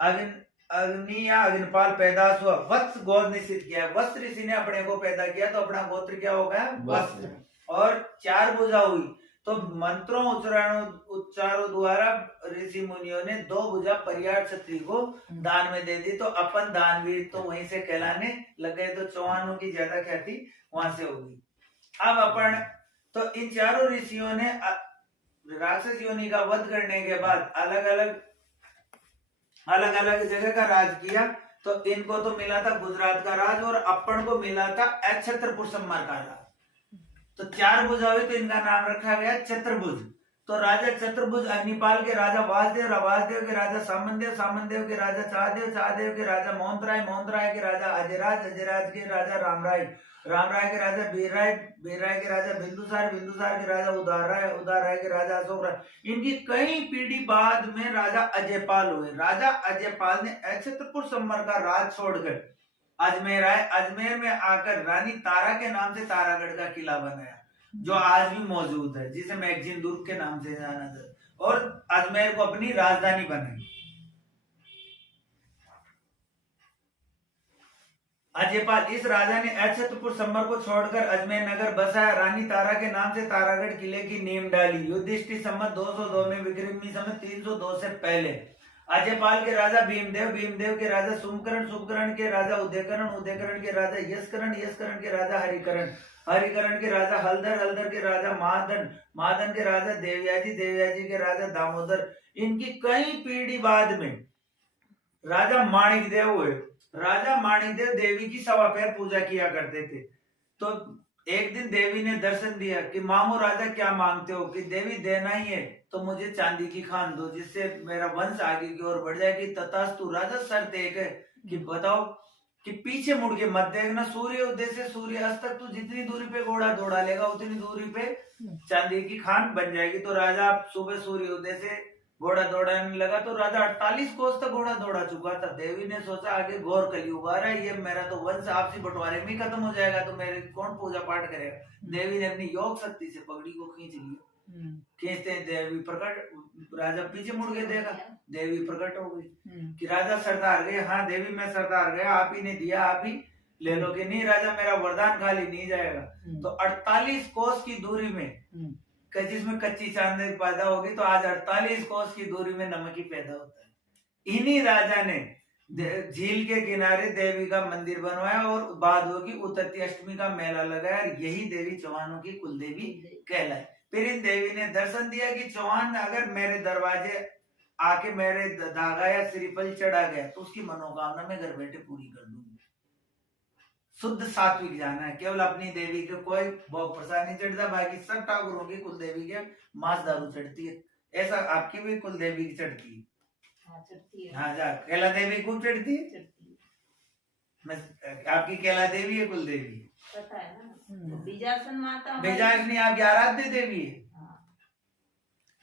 अग्नि अग्नि या अग्निपाल पैदाश हुआ। वत्स गोद निश्चित किया है। वत्स ऋषि ने अपने को पैदा किया तो अपना गोत्र क्या होगा? वत्स। और 4 भुजा हुई तो मंत्रों उच्चारों द्वारा ऋषि मुनियों ने 2 भुजा परियार क्षत्रिय को दान में दे दी। तो अपन दानवीर तो वहीं से कहलाने लग गए। तो चौहानों की ज्यादा ख्याति वहां से होगी। अब अपन तो इन चारों ऋषियों ने राक्षस योनि का वध करने के बाद अलग अलग जगह का राज किया। तो इनको तो मिला था गुजरात का राज और अपन को मिला था छत्रपुर संमर का राज। तो 4 भुजा हुई तो इनका नाम रखा गया चतुर्भुज। तो राजा चतुर्भुज अग्निपाल के राजा वासुदेव, वासुदेव के राजा सामंदेव, सामंदेव के राजा चाहदेव, चाहदेव के राजा मोहनराय, मोहनराय के राजा अजयराज, अजयराज के राजा रामराय, रामराय के राजा बीरराय, बीरराय के राजा बिंदुसार, बिंदुसार के राजा उदयराय, उदयराय के राजा अशोक राय। इनकी कई पीढ़ी बाद में राजा अजयपाल हुए। राजा अजयपाल ने छत्रपुर संमर का राज छोड़कर अजमेर आए। अजमेर में आकर रानी तारा के नाम से तारागढ़ का किला बनाया जो आज भी मौजूद है, जिसे मैगजीन दुर्ग के नाम से जाना जाता है, और अजमेर को अपनी राजधानी बनाई। अजयपाल इस राजा ने छत्रपुर संमर को छोड़कर अजमेर नगर बसाया। रानी तारा के नाम से तारागढ़ किले की नींव डाली। युधिष्ठिर संमत 202 में, विक्रमी संमत 302 से पहले। अजयपाल के राजा भीमदेव, भीमदेव के राजा सुमकरण, सुमकरण के राजा उदयकरण, उदयकरण के राजा यशकरण, यशकरण के राजा हरिकरण, हरिकरण के राजा हलधर, हलधर के राजा महादन, महादन के राजा देवयाजी, देवयाजी के राजा दामोदर। इनकी कई पीढ़ी बाद में राजा माणिकदेव हुए। राजा माणिकदेव देवी की 1.25 पैर पूजा किया करते थे। तो एक दिन देवी ने दर्शन दिया कि मांगो राजा क्या मांगते हो? कि देवी देना ही है तो मुझे चांदी की खान दो जिससे मेरा वंश आगे की ओर बढ़ जाएगी। तथास्तु। राजा शर्त एक है कि बताओ कि पीछे मुड़ के मत देखना। सूर्य उदय से सूर्य अस्त तक तू जितनी दूरी पे घोड़ा दौड़ा लेगा उतनी दूरी पे चांदी की खान बन जाएगी। तो राजा सुबह सूर्य उदय से घोड़ा दौड़ाने लगा तो राजा 48 कोस तक घोड़ा दौड़ा चुका था। देवी ने सोचा आगे घोर कलयुग आ रहा है, ये मेरा तो वंश आपसी बंटवारे में खत्म हो जाएगा, तो मेरे कौन पूजा पाठ करेगा। देवी ने अपनी योग शक्ति से पगड़ी को खींच लिया। खींचते देवी प्रकट, राजा पीछे मुड़ के देखा, देवी प्रकट हो गई कि राजा सरदार गए। हाँ देवी मैं सरदार गया, आप ही ने दिया, आप ही ले लो। कि नहीं राजा मेरा वरदान खाली नहीं जाएगा। तो 48 कोस की दूरी में जिसमें कच्ची चांदी पैदा होगी तो आज 48 कोस की दूरी में नमक ही पैदा होता है। इन्हीं राजा ने झील के किनारे देवी का मंदिर बनवाया और बाद होगी उतरती अष्टमी का मेला लगाया। यही देवी चौहानों की कुलदेवी कहलाई। फिर इन देवी ने दर्शन दिया कि चौहान अगर मेरे दरवाजे आके मेरे धागा या श्रीफल चढ़ा गया तो उसकी मनोकामना मैं घर बैठे पूरी कर दूंगी। शुद्ध सात्विक जाना है, केवल अपनी देवी के कोई भोग प्रसाद नहीं चढ़ता, बाकी सब ठाकुरों की कुल देवी के मांस दारू चढ़ती है। ऐसा आपकी भी कुल देवी की चढ़ती है? हाँ चढ़ती है। हाँ जा कैला देवी को चढ़ती है? आपकी कैला देवी है कुल देवी? पता है ना। बीजासन माता, बीजासनी आपकी आराध्य देवी है।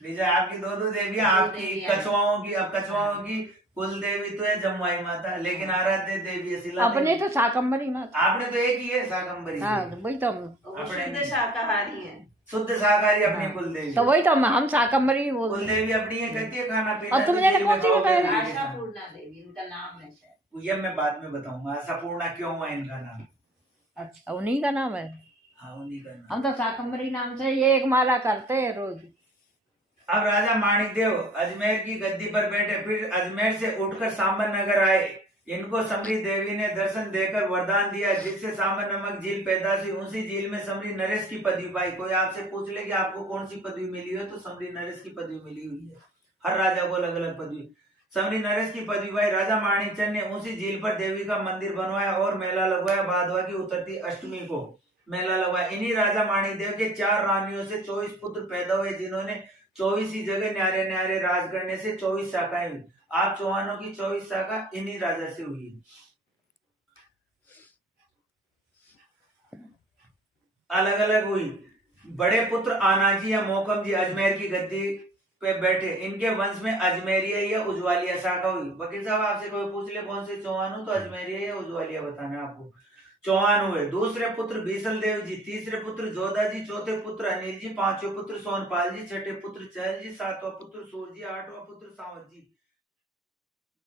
बीजा आपकी 2 देवी, आपकी कछुआओं की, अब कछुआओं की कुल देवी तो है जमुई माता, लेकिन आराध्य देवी है शिला। अपने तो शाकंभरी माता। आपने तो एक ही है शाकंभरी। हाँ वही तो अपने शाकाहारी है, शुद्ध शाकाहारी अपनी कुल देवी। तो वही तो हम शाकंभरी कुल देवी अपनी है, कहती है खाना पीना। और तुमने कौन सी बताया? आशापूर्णा देवी इनका नाम है शायद। ये मैं बाद में बताऊंगा आशापूर्णा क्यों हुआ इनका नाम। अच्छा उन्हीं का नाम है? हाँ उन्हीं का नाम। हम तो शाकंभरी नाम से ये एक माला करते हैं रोज। अब राजा माणिकदेव अजमेर की गद्दी पर बैठे, फिर अजमेर से उठकर सांबर नगर आए। इनको समरी देवी ने दर्शन देकर वरदान दिया जिससे सांबर नामक झील पैदा हुई। उसी झील में समरी नरेश की पदवी पाई। कोई आपसे पूछ ले कि आपको कौन सी पदवी मिली हो तो समरी नरेश की पदवी मिली हुई है। हर राजा को अलग अलग पदवी। समरी नरेश की पदवी पाई। राजा माणिकचंद ने उसी झील पर देवी का मंदिर बनवाया और मेला लगवाया। भादवा की उतरती अष्टमी को मेला लगवाया। इन्हीं राजा माणिकदेव के 4 रानियों से 24 पुत्र पैदा हुए जिन्होंने 24 ही जगह न्यारे न्यारे राज करने से 24 शाखाएं हुई। आप चौहानों की 24 शाखा इन्हीं राजा से हुई। अलग अलग हुई। बड़े पुत्र आनाजी या मोकम जी अजमेर की गद्दी पे बैठे। इनके वंश में अजमेरिया या उज्ज्वलिया शाखा हुई। वकील साहब आपसे कोई पूछ ले कौन से चौहान हो तो अजमेरिया या उज्ज्वलिया बताना आपको। चौहान हुए। दूसरे पुत्र बीसल देव जी, तीसरे पुत्र जोधा जी, चौथे पुत्र अनिल जी, पांचवें पुत्र सोनपाल जी, छठे पुत्र चहल जी, सातवां पुत्र सूर जी, आठवां पुत्र सांवत जी।